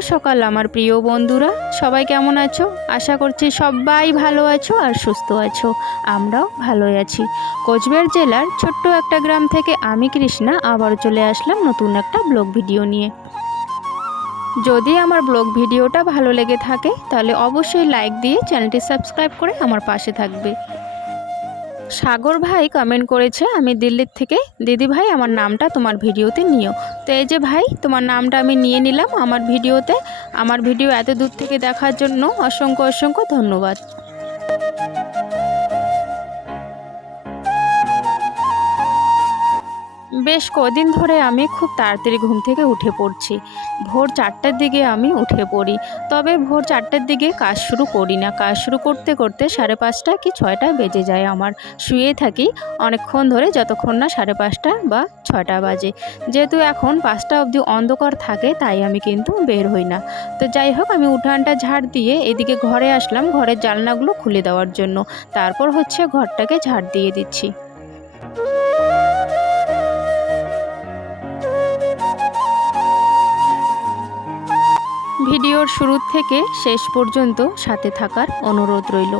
সকাল, আমার প্রিয় বন্ধুরা। সবাই কেমন আছো? আশা করছি সবাই ভালো আছো আর সুস্থ আছো। আমরাও ভালোই আছি। কোচবিহার জেলার ছোট্ট একটা গ্রাম থেকে আমি কৃষ্ণা আবার চলে আসলাম নতুন একটা ব্লগ ভিডিও নিয়ে। যদি আমার ব্লগ ভিডিওটা ভালো লেগে থাকে, তাহলে অবশ্যই লাইক দিয়ে চ্যানেলটি সাবস্ক্রাইব করে আমার পাশে থাকবে। সাগর ভাই কমেন্ট করেছে, আমি দিল্লির থেকে। দিদি ভাই, আমার নামটা তোমার ভিডিওতে নিও। তো এই যে ভাই, তোমার নামটা আমি নিয়ে নিলাম আমার ভিডিওতে। আমার ভিডিও এত দূর থেকে দেখার জন্য অসংখ্য অসংখ্য ধন্যবাদ। বেশ কদিন ধরে আমি খুব তাড়াতাড়ি ঘুম থেকে উঠে পড়ছি। ভোর চারটার দিকে আমি উঠে পড়ি। তবে ভোর চারটার দিকে কাজ শুরু করি না। কাজ শুরু করতে করতে সাড়ে পাঁচটা কি ছয়টা বেজে যায় আমার। শুয়ে থাকি অনেকক্ষণ ধরে যতক্ষণ না সাড়ে পাঁচটা বা ছয়টা বাজে। যেহেতু এখন পাঁচটা অবধি অন্ধকার থাকে তাই আমি কিন্তু বের হই না। তো যাই হোক আমি উঠানটা ঝাড় দিয়ে এদিকে ঘরে আসলাম ঘরের জানলাগুলো খুলে দেওয়ার জন্য। তারপর হচ্ছে ঘরটাকে ঝাড় দিয়ে দিচ্ছি। ভিডিওর শুরু থেকে শেষ পর্যন্ত সাথে থাকার অনুরোধ রইল।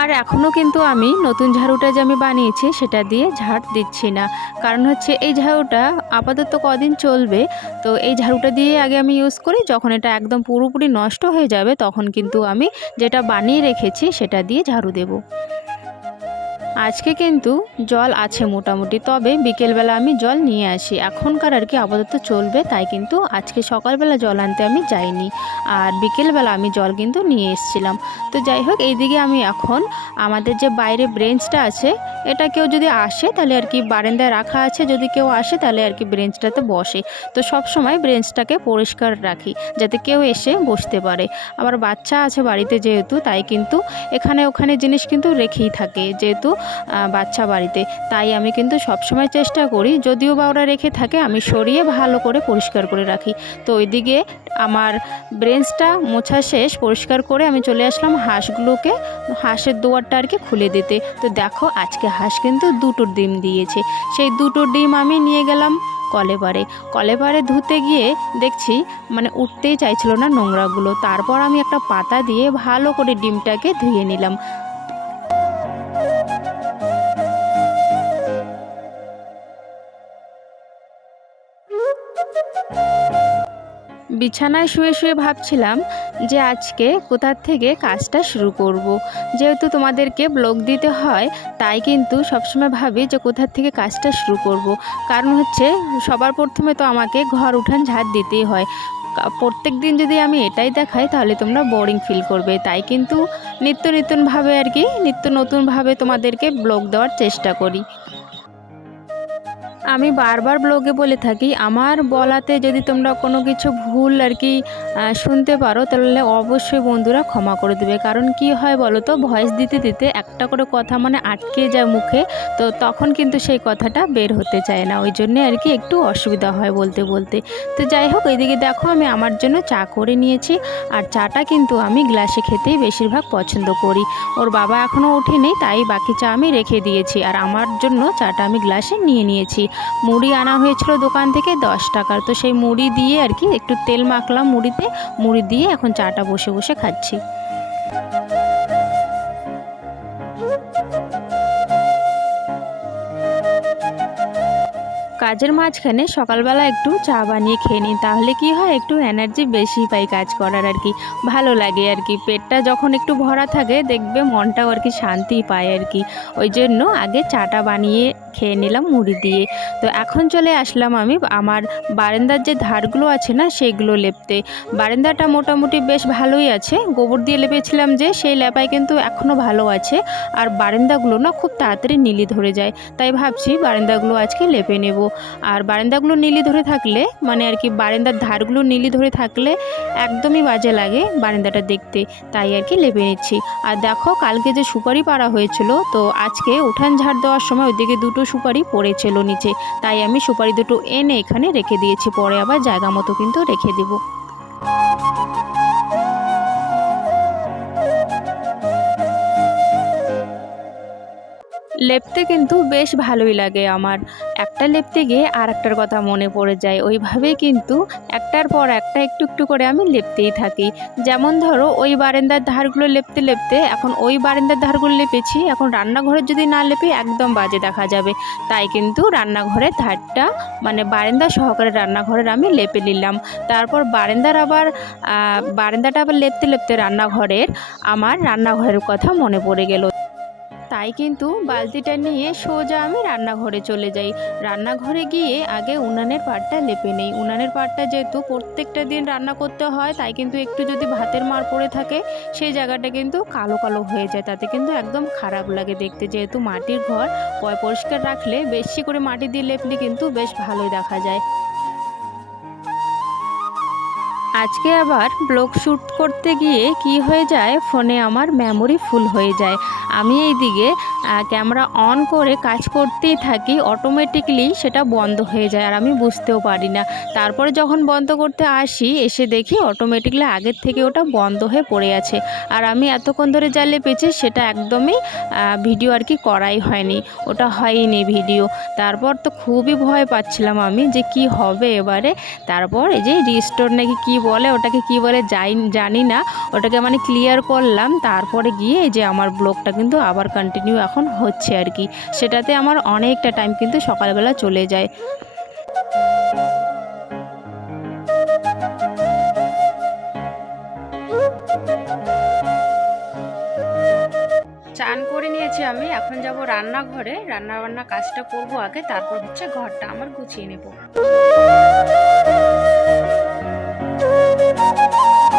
আর এখনও কিন্তু আমি নতুন ঝাড়ুটা যে আমি বানিয়েছি সেটা দিয়ে ঝাড় দিচ্ছি না। কারণ হচ্ছে এই ঝাড়ুটা আপাতত কদিন চলবে, তো এই ঝাড়ুটা দিয়ে আগে আমি ইউজ করি, যখন এটা একদম পুরোপুরি নষ্ট হয়ে যাবে তখন কিন্তু আমি যেটা বানিয়ে রেখেছি সেটা দিয়ে ঝাড়ু দেবো। আজকে কিন্তু জল আছে মোটামুটি, তবে বিকেলবেলা আমি জল নিয়ে আসি। এখনকার আর কি আপাতত চলবে, তাই কিন্তু আজকে সকালবেলা জল আনতে আমি যাইনি। আর বিকেলবেলা আমি জল কিন্তু নিয়ে এসেছিলাম। তো যাই হোক, এইদিকে আমি এখন আমাদের যে বাইরে ব্রেঞ্চটা আছে, এটা কেউ যদি আসে তাহলে আর কি বারান্দায় রাখা আছে, যদি কেউ আসে তাহলে আর কি ব্রেঞ্চটাতে বসে। তো সব সময় ব্রেঞ্চটাকে পরিষ্কার রাখি, যাতে কেউ এসে বসতে পারে। আবার বাচ্চা আছে বাড়িতে যেহেতু, তাই কিন্তু এখানে ওখানে জিনিস কিন্তু রেখেই থাকে। যেহেতু বাচ্চা বাড়িতে। তাই আমি কিন্তু সবসময় চেষ্টা করি, যদিও বা ওরা রেখে থাকে, আমি সরিয়ে ভালো করে পরিষ্কার করে রাখি। তো ওইদিকে আমার ব্রেঞ্চটা মোছা শেষ, পরিষ্কার করে আমি চলে আসলাম হাঁসগুলোকে, হাঁসের দুয়ারটা আর কি খুলে দিতে। তো দেখো, আজকে হাঁস কিন্তু দুটো ডিম দিয়েছে। সেই দুটো ডিম আমি নিয়ে গেলাম কলেবারে। কলেবারে ধুতে গিয়ে দেখছি মানে উঠতেই চাইছিল না নোংরাগুলো। তারপর আমি একটা পাতা দিয়ে ভালো করে ডিমটাকে ধুয়ে নিলাম। বিছানায় শুয়ে শুয়ে ভাবছিলাম যে আজকে কোথার থেকে কাজটা শুরু করব। যেহেতু তোমাদেরকে ব্লগ দিতে হয়, তাই কিন্তু সবসময় ভাবি যে কোথার থেকে কাজটা শুরু করব। কারণ হচ্ছে সবার প্রথমে তো আমাকে ঘর উঠান ঝাড় দিতেই হয় প্রত্যেক দিন যদি আমি এটাই দেখাই, তাহলে তোমরা বোরিং ফিল করবে তাই কিন্তু নিত্য নতুনভাবে আর কি, নিত্য নতুনভাবে তোমাদেরকে ব্লগ দেওয়ার চেষ্টা করি আমি বারবার ব্লগে বলে থাকি, আমার বলাতে যদি তোমরা কোনো কিছু ভুল আর কি শুনতে পারো, তাহলে অবশ্যই বন্ধুরা ক্ষমা করে দেবে। কারণ কি হয় বলো তো ভয়েস দিতে দিতে একটা করে কথা মানে আটকে যায় মুখে, তো তখন কিন্তু সেই কথাটা বের হতে চায় না। ওই জন্যে আর কি একটু অসুবিধা হয় বলতে বলতে। তো যাই হোক এইদিকে দেখো আমি আমার জন্য চা করে নিয়েছি, আর চাটা কিন্তু আমি গ্লাসে খেতেই বেশিরভাগ পছন্দ করি। ওর বাবা এখনও ওঠেনি, তাই বাকি চা আমি রেখে দিয়েছি, আর আমার জন্য চাটা আমি গ্লাসে নিয়ে নিয়েছি। মুড়ি আনা হয়েছিল দোকান থেকে দশ টাকার। তো সেই মুড়ি দিয়ে আর কি একটু তেল মাখলাম মুড়িতে, মুড়ি দিয়ে এখন চাটা বসে বসে খাচ্ছি। কাজের মাঝখানে সকালবেলা একটু চা বানিয়ে খেয়ে নিই, তাহলে কি হয় একটু এনার্জি বেশি পাই কাজ করার আর কি, ভালো লাগে আর কি। পেটটা যখন একটু ভরা থাকে দেখবে মনটাও আর কি শান্তি পায় আর কি। ওই জন্য আগে চাটা বানিয়ে খেয়ে নিলাম মুড়ি দিয়ে। তো এখন চলে আসলাম আমি আমার বারান্দার যে ধারগুলো আছে না, সেগুলো লেপতে। বারান্দাটা মোটামুটি বেশ ভালোই আছে। গোবর দিয়ে লেপেছিলাম যে, সেই লেপায় কিন্তু এখনও ভালো আছে। আর বারান্দাগুলো না খুব তাড়াতাড়ি নীলি ধরে যায়। তাই ভাবছি বারান্দাগুলো আজকে লেপে নেব। আর বারান্দাগুলো নীলি ধরে থাকলে মানে আর কি বারান্দার ধারগুলো নীলি ধরে থাকলে একদমই বাজে লাগে বারান্দাটা দেখতে। তাই আর কি লেপে নিচ্ছি। আর দেখো, কালকে যে সুপারি পাড়া হয়েছিল, তো আজকে উঠান ঝাড় দেওয়ার সময় ওইদিকে দুটো সুপারি পড়েছিল নিচে। তাই আমি সুপারি দুটো এনে এখানে রেখে দিয়েছি, পরে আবার জায়গা মতো কিন্তু রেখে দেবো। লেপতে কিন্তু বেশ ভালোই লাগে আমার। একটা লেপতে গিয়ে আর একটার কথা মনে পড়ে যায়। ওইভাবেই কিন্তু একটার পর একটা একটু একটু করে আমি লেপতেই থাকি। যেমন ধরো, ওই বারান্দার ধারগুলো লেপতে লেপতে এখন ওই বারান্দার ধারগুলো লেপেছি, এখন রান্নাঘরের যদি না লেপি একদম বাজে দেখা যাবে। তাই কিন্তু রান্নাঘরের ধারটা মানে বারান্দা সহকারে রান্নাঘরের আমি লেপে নিলাম। তারপর বারান্দার আবার বারান্দাটা আবার লেপতে লেপতে রান্নাঘরের আমার রান্নাঘরের কথা মনে পড়ে গেল। তাই কিন্তু বালতিটা নিয়ে সোজা আমি রান্নাঘরে চলে যাই। রান্নাঘরে গিয়ে আগে উনানের পাটটা লেপে নেই। উনানের পাটটা যেহেতু প্রত্যেকটা দিন রান্না করতে হয়, তাই কিন্তু একটু যদি ভাতের মার পড়ে থাকে, সেই জায়গাটা কিন্তু কালো কালো হয়ে যায়। তাতে কিন্তু একদম খারাপ লাগে দেখতে। যেহেতু মাটির ঘর পরিষ্কার রাখলে বেশি করে মাটি দিয়ে লেপলে কিন্তু বেশ ভালোই দেখা যায়। আজকে আবার ব্লগ শ্যুট করতে গিয়ে কি হয়ে যায়? ফোনে আমার মেমোরি ফুল হয়ে যায়। আমি এইদিকে ক্যামেরা অন করে কাজ করতেই থাকি অটোমেটিকলি সেটা বন্ধ হয়ে যায় আর আমি বুঝতেও পারি না। তারপরে যখন বন্ধ করতে আসি, এসে দেখি অটোমেটিকলি আগের থেকে ওটা বন্ধ হয়ে পড়ে আছে। আর আমি এতক্ষণ ধরে যা লেপেছি, সেটা একদমই ভিডিও আর কি করাই হয়নি। ওটা হয়নি ভিডিও তারপর তো খুবই ভয় পাচ্ছিলাম আমি যে কি হবে এবারে। তারপর এই যে রিস্টোর নাকি কি বলে, ওটাকে কি বলে যাই, জানি না। ওটাকে মানে ক্লিয়ার করলাম। তারপরে গিয়ে যে আমার ব্লগটা কিন্তু আবার কন্টিনিউ এখন হচ্ছে আর কি। সেটাতে আমার অনেকটা টাইম কিন্তু সকালবেলা চলে যায়। চান করে নিয়েছি আমি। এখন যাব রান্নাঘরে। রান্না বান্না কাজটা করব আগে, তারপর হচ্ছে ঘরটা আমার গুছিয়ে নেব। Thank you.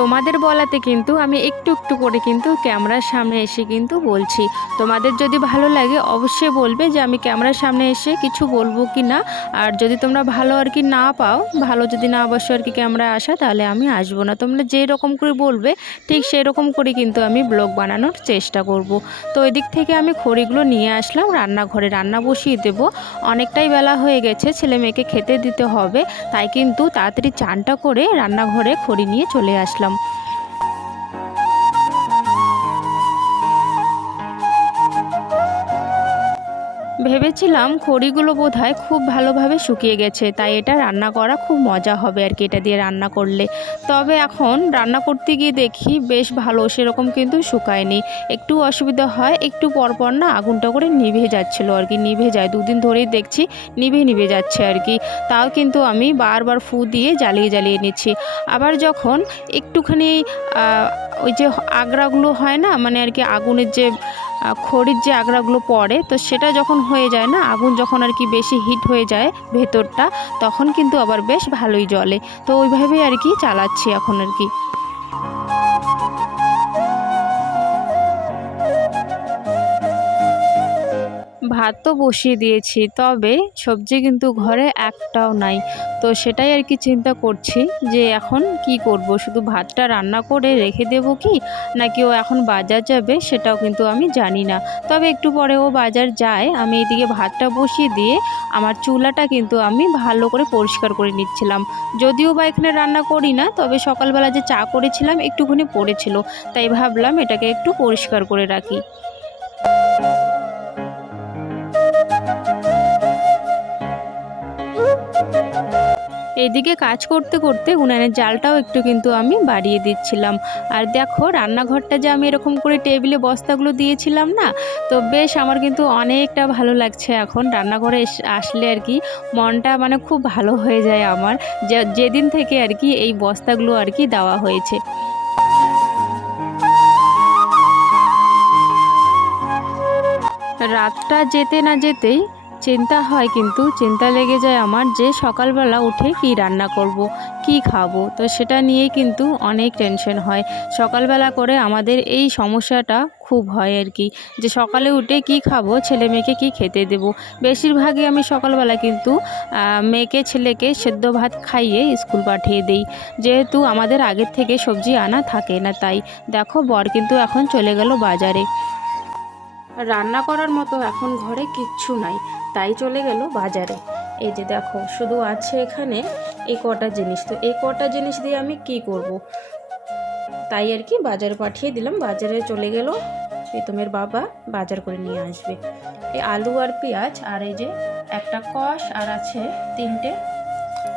তোমাদের বলাতে কিন্তু আমি একটু একটু করে কিন্তু ক্যামেরার সামনে এসে কিন্তু বলছি। তোমাদের যদি ভালো লাগে অবশ্যই বলবে যে আমি ক্যামেরার সামনে এসে কিছু বলব কি না। আর যদি তোমরা ভালো আর কি না পাও, ভালো যদি না অবশ্যই আর কি ক্যামেরা আসা, তাহলে আমি আসব না। তোমরা যেই রকম করে বলবে, ঠিক সেই রকম করে কিন্তু আমি ব্লগ বানানোর চেষ্টা করব। তো ওই দিক থেকে আমি খড়িগুলো নিয়ে আসলাম রান্নাঘরে। রান্না বসিয়ে দেবো। অনেকটাই বেলা হয়ে গেছে, ছেলে মেয়েকে খেতে দিতে হবে। তাই কিন্তু তাড়াতাড়ি চানটা করে রান্নাঘরে খড়ি নিয়ে চলে আসলাম। করলাম ভেবেছিলাম খড়িগুলো বোধহয় খুব ভালোভাবে শুকিয়ে গেছে, তাই এটা রান্না করা খুব মজা হবে আর কি এটা দিয়ে রান্না করলে। তবে এখন রান্না করতে গিয়ে দেখি বেশ ভালো, সেরকম কিন্তু শুকায়নি। একটু অসুবিধা হয়, একটু পরপর না আগুনটা করে নিভে যাচ্ছিল আর কি, নিভে যায়। দুদিন ধরেই দেখছি নিভে নিভে যাচ্ছে আর কি, তাও কিন্তু আমি বারবার ফু দিয়ে জ্বালিয়ে জ্বালিয়ে নিচ্ছি। আবার যখন একটুখানি ওই যে আগড়াগুলো হয় না মানে আর কি আগুনের যে খড়ির যে আগড়াগুলো পড়ে, তো সেটা যখন হয়ে যায় না, আগুন যখন আর কি বেশি হিট হয়ে যায় ভেতরটা, তখন কিন্তু আবার বেশ ভালোই জ্বলে। তো ওইভাবেই আর কি চালাচ্ছি এখন আর কি। ভাত তো বসিয়ে দিয়েছি, তবে সবজি কিন্তু ঘরে একটাও নাই। তো সেটাই আর কি চিন্তা করছি যে এখন কি করব? শুধু ভাতটা রান্না করে রেখে দেব কি, নাকি ও এখন বাজার যাবে সেটাও কিন্তু আমি জানি না। তবে একটু পরে ও বাজার যায়, আমি এদিকে ভাতটা বসিয়ে দিয়ে আমার চুলাটা কিন্তু আমি ভালো করে পরিষ্কার করে নিচ্ছিলাম। যদিও বা এখানে রান্না করি না, তবে সকালবেলা যে চা করেছিলাম একটুখানি পড়েছিল, তাই ভাবলাম এটাকে একটু পরিষ্কার করে রাখি। এদিকে কাজ করতে করতে উনানের জালটাও একটু কিন্তু আমি বাড়িয়ে দিচ্ছিলাম। আর দেখো, রান্নাঘরটা যে আমি এরকম করে টেবিলে বস্তাগুলো দিয়েছিলাম না, তো বেশ আমার কিন্তু অনেকটা ভালো লাগছে এখন রান্নাঘরে আসলে আর কি মনটা মানে খুব ভালো হয়ে যায় আমার। যেদিন থেকে আর কি এই বস্তাগুলো আর কি দেওয়া হয়েছে। রাতটা যেতে না যেতেই চিন্তা হয় কিন্তু চিন্তা লেগে যায় আমার যে সকালবেলা উঠে কি রান্না করব, কি খাব, তো সেটা নিয়েই কিন্তু অনেক টেনশন হয়। সকালবেলা করে আমাদের এই সমস্যাটা খুব হয় আর কি, যে সকালে উঠে কি খাব, ছেলে মেয়েকে কি খেতে দেব? বেশিরভাগই আমি সকালবেলা কিন্তু মেয়েকে, ছেলেকে সেদ্ধ ভাত খাইয়ে স্কুল পাঠিয়ে দেই। যেহেতু আমাদের আগের থেকে সবজি আনা থাকে না তাই। দেখো বর কিন্তু এখন চলে গেল বাজারে। রান্না করার মতো এখন ঘরে কিচ্ছু নাই। তাই চলে গেল বাজারে। এই যে দেখো, শুধু আছে এখানে এই কটা জিনিস। তো এই কটা জিনিস দিয়ে আমি কি করব। তাই আর কি বাজারে পাঠিয়ে দিলাম। বাজারে চলে গেল, প্রীতমের বাবা বাজার করে নিয়ে আসবে। এই আলু আর পেঁয়াজ আর এই যে একটা কষ আর আছে তিনটে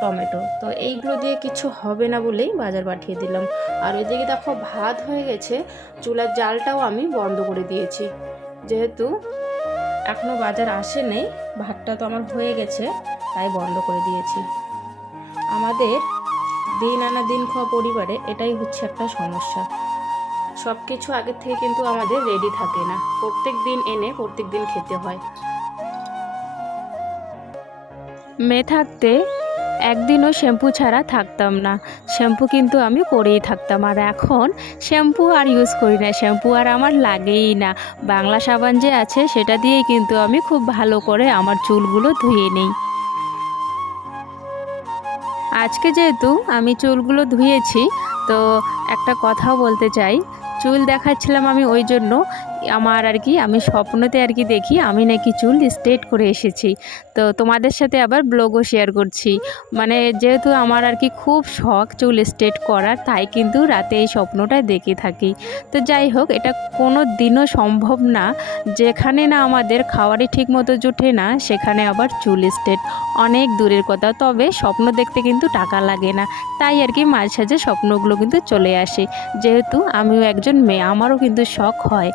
টমেটো। তো এইগুলো দিয়ে কিছু হবে না বলেই বাজার পাঠিয়ে দিলাম। আর ওইদিকে দেখো ভাত হয়ে গেছে। চুলার জালটাও আমি বন্ধ করে দিয়েছি। যেহেতু এখনও বাজার আসে নেই ভাতটা তো আমার হয়ে গেছে, তাই বন্ধ করে দিয়েছি। আমাদের দিন আনা দিন খাওয়া পরিবারে এটাই হচ্ছে একটা সমস্যা। সব কিছু আগের থেকে কিন্তু আমাদের রেডি থাকে না। প্রত্যেক দিন এনে প্রত্যেক দিন খেতে হয়। মেয়ে থাকতে একদিনও শ্যাম্পু ছাড়া থাকতাম না। শ্যাম্পু কিন্তু আমি করেই থাকতাম। আর এখন শ্যাম্পু আর ইউজ করি না। শ্যাম্পু আর আমার লাগেই না। বাংলা সাবান যে আছে সেটা দিয়েই কিন্তু আমি খুব ভালো করে আমার চুলগুলো ধুয়ে নিই। আজকে যেহেতু আমি চুলগুলো ধুয়েছি, তো একটা কথাও বলতে চাই। চুল দেখাচ্ছিলাম আমি ওই জন্য আমার আর কি, আমি স্বপ্নতে আর কি দেখি, আমি নাকি চুল স্ট্রেট করে এসেছি। তো তোমাদের সাথে আবার ব্লগও শেয়ার করছি। মানে যেহেতু আমার আর কি খুব শখ চুল স্ট্রেট করার, তাই কিন্তু রাতে এই স্বপ্নটা দেখে থাকি। তো যাই হোক, এটা কোনো দিনও সম্ভব না। যেখানে না আমাদের খাওয়ারই ঠিক মতো জুটে না, সেখানে আবার চুল স্ট্রেট অনেক দূরের কথা। তবে স্বপ্ন দেখতে কিন্তু টাকা লাগে না। তাই আর কি মাঝে সাঝে স্বপ্নগুলো কিন্তু চলে আসে। যেহেতু আমিও একজন মেয়ে, আমারও কিন্তু শখ হয়।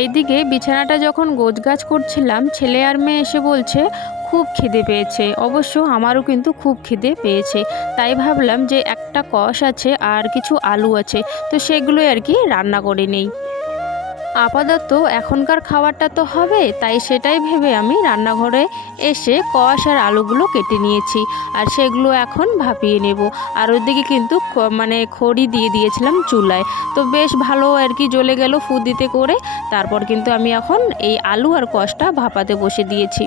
এইদিকে বিছানাটা যখন গোছগাছ করছিলাম, ছেলে আর মেয়ে এসে বলছে, খুব খিদে পেয়েছে। অবশ্য আমারও কিন্তু খুব খিদে পেয়েছে। তাই ভাবলাম যে একটা কষ আছে আর কিছু আলু আছে, তো সেগুলোই আর কি রান্না করে নেই। আপাতত এখনকার খাবারটা তো হবে, তাই সেটাই ভেবে আমি রান্নাঘরে এসে কষ আর আলুগুলো কেটে নিয়েছি, আর সেগুলো এখন ভাপিয়ে নেব। আর ওইদিকে কিন্তু মানে খড়ি দিয়ে দিয়েছিলাম চুলায়। তো বেশ ভালো আর কি জ্বলে গেল ফু দিতে করে, তারপর কিন্তু আমি এখন এই আলু আর কষটা ভাপাতে বসে দিয়েছি।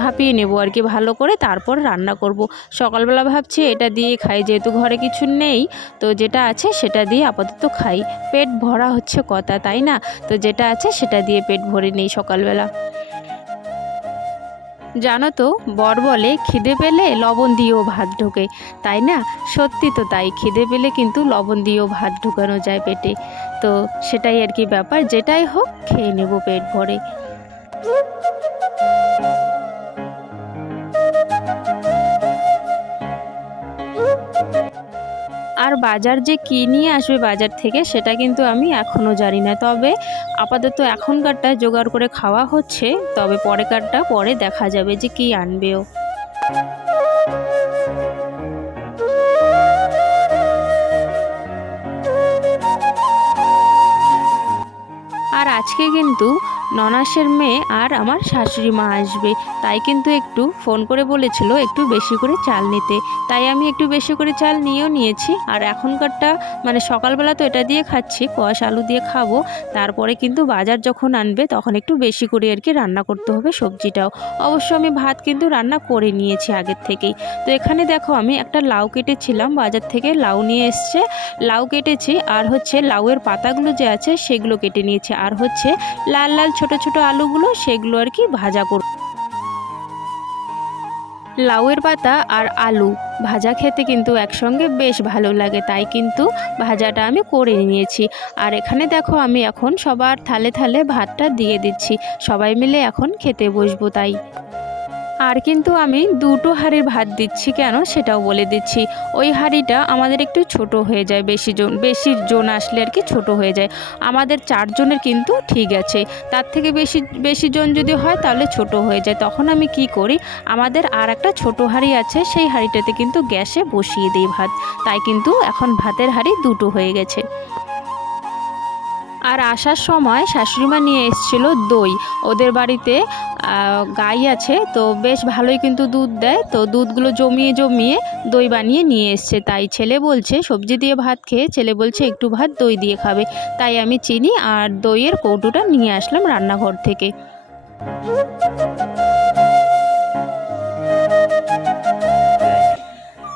ভাপিয়ে নেব আর কি, ভালো করে তারপর রান্না করব। সকালবেলা ভাবছি এটা দিয়ে খাই, যেহেতু ঘরে কিছু নেই, তো যেটা আছে সেটা দিয়ে আপাতত খাই। পেট ভরা হচ্ছে কথা, তাই না? তো যেটা আছে সেটা দিয়ে পেট ভরে নেই সকালবেলা। জানো তো, বর বলে, খিদে পেলে লবণ দিয়েও ভাত ঢোকে। তাই না? সত্যি তো তাই, খিদে পেলে কিন্তু লবণ দিয়েও ভাত ঢোকানো যায় পেটে। তো সেটাই আর কি ব্যাপার, যেটাই হোক খেয়ে নেব পেট ভরে। বাজার যে কী নিয়ে আসবে বাজার থেকে সেটা কিন্তু আমি এখনও জানি না। তবে আপাতত এখনকারটা জোগাড় করে খাওয়া হচ্ছে, তবে পরেকারটা পরে দেখা যাবে যে কী আনবেও। আর আজকে কিন্তু ননাসের মেয়ে আর আমার শাশুড়ি মা আসবে। তাই কিন্তু একটু ফোন করে বলেছিল একটু বেশি করে চাল নিতে। তাই আমি একটু বেশি করে চাল নিয়েও নিয়েছি। আর এখনকারটা মানে সকালবেলা তো এটা দিয়ে খাচ্ছি কষ আলু দিয়ে খাব। তারপরে কিন্তু বাজার যখন আনবে তখন একটু বেশি করে আর কি রান্না করতে হবে সবজিটাও। অবশ্য আমি ভাত কিন্তু রান্না করে নিয়েছি আগের থেকেই। তো এখানে দেখো আমি একটা লাউ কেটেছিলাম, বাজার থেকে লাউ নিয়ে এসছে। লাউ কেটেছি, আর হচ্ছে লাউয়ের পাতাগুলো যে আছে সেগুলো কেটে নিয়েছি। আর হচ্ছে লাল লাল ছোট ছোট আলুগুলো সেগুলো আর কি ভাজা করব লাউয়ের পাতা আর আলু ভাজা খেতে কিন্তু একসঙ্গে বেশ ভালো লাগে, তাই কিন্তু ভাজাটা আমি করে নিয়েছি। আর এখানে দেখো আমি এখন সবার থালে থালে ভাতটা দিয়ে দিচ্ছি, সবাই মিলে এখন খেতে বসবো তাই। আর কিন্তু আমি দুটো হাঁড়ির ভাত দিচ্ছি কেন সেটাও বলে দিচ্ছি। ওই হাঁড়িটা আমাদের একটু ছোট হয়ে যায়, বেশি জন বেশি জন আসলে আর কি ছোট হয়ে যায়। আমাদের চারজনের কিন্তু ঠিক আছে। তার থেকে বেশি বেশি জন যদি হয় তাহলে ছোট হয়ে যায়। তখন আমি কি করি? আমাদের আর একটা ছোট হাঁড়ি আছে, সেই হাঁড়িটাতে কিন্তু গ্যাসে বসিয়ে দিই ভাত। তাই কিন্তু এখন ভাতের হাঁড়ি দুটো হয়ে গেছে। আর আসার সময় শাশুড়িমা নিয়ে এসেছিল দই। ওদের বাড়িতে গাই আছে, তো বেশ ভালোই কিন্তু দুধ দেয়। তো দুধগুলো জমিয়ে জমিয়ে দই বানিয়ে নিয়ে এসছে। তাই ছেলে বলছে, সবজি দিয়ে ভাত খেয়ে ছেলে বলছে একটু ভাত দই দিয়ে খাবে। তাই আমি চিনি আর দইয়ের কৌটোটা নিয়ে আসলাম রান্নাঘর থেকে।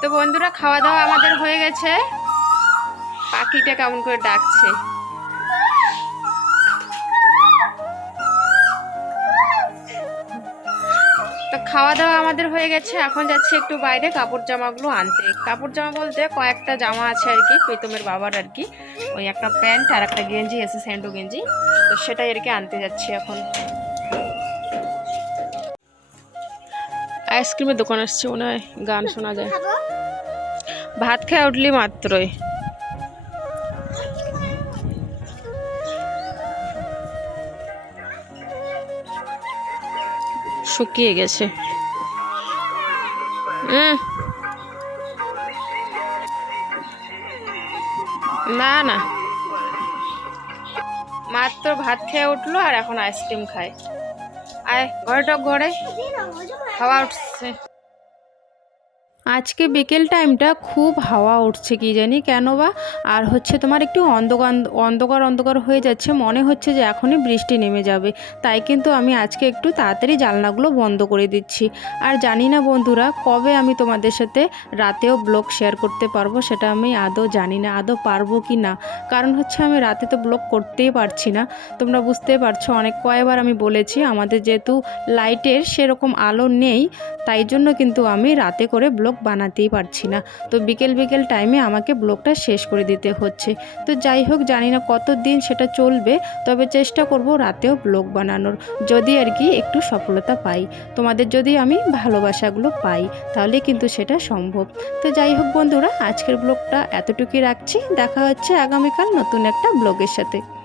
তো বন্ধুরা খাওয়া দাওয়া আমাদের হয়ে গেছে। পাখিটা কেমন করে ডাকছে। তো খাওয়া দাওয়া আমাদের হয়ে গেছে। এখন যাচ্ছে একটু বাইরে কাপড় জামাগুলো আনতে। কাপড় জামা বলতে কয়েকটা জামা আছে আর কি প্রীতমের বাবার আর কি। ওই একটা প্যান্ট আর একটা গেঞ্জি এসে স্যান্ডো গেঞ্জি। তো সেটাই আর কি আনতে যাচ্ছি এখন। আইসক্রিমের দোকান আসছে মনে হয় গান শোনা যায়। ভাত খেয়ে উঠলি মাত্রই। শুকিয়ে গেছে। না না। মাত্র ভাত খেয়ে উঠল আর এখন আইসক্রিম খায়। আয় ঘরে টক ঘরে। খাওয়া উঠছে। আজকে বিকেল টাইমটা খুব হাওয়া উঠছে কি জানি, কেন বা? আর হচ্ছে তোমার একটু অন্ধকার অন্ধকার অন্ধকার হয়ে যাচ্ছে, মনে হচ্ছে যে এখনই বৃষ্টি নেমে যাবে। তাই কিন্তু আমি আজকে একটু তাড়াতাড়ি জানলাগুলো বন্ধ করে দিচ্ছি। আর জানি না বন্ধুরা, কবে আমি তোমাদের সাথে রাতেও ব্লগ শেয়ার করতে পারব সেটা আমি আদৌ জানি না, আদৌ পারব কি না। কারণ হচ্ছে আমি রাতে তো ব্লগ করতেই পারছি না। তোমরা বুঝতেই পারছ, অনেক কয়েকবার আমি বলেছি, আমাদের যেহেতু লাইটের সেরকম আলো নেই, তাই জন্য কিন্তু আমি রাতে করে ব্লগ বানাতেই পারছি না। তো বিকেল বিকেল টাইমে আমাকে ব্লগটা শেষ করে দিতে হচ্ছে। তো যাই হোক, জানি না কত দিন সেটা চলবে, তবে চেষ্টা করব রাতেও ব্লগ বানানোর। যদি আর কি একটু সফলতা পাই। তোমাদের যদি আমি ভালোবাসাগুলো পাই তাহলে কিন্তু সেটা সম্ভব। তো যাই হোক বন্ধুরা, আজকের ব্লগটা এতটুকুই রাখছি। দেখা হচ্ছে আগামীকাল নতুন একটা ব্লগের সাথে।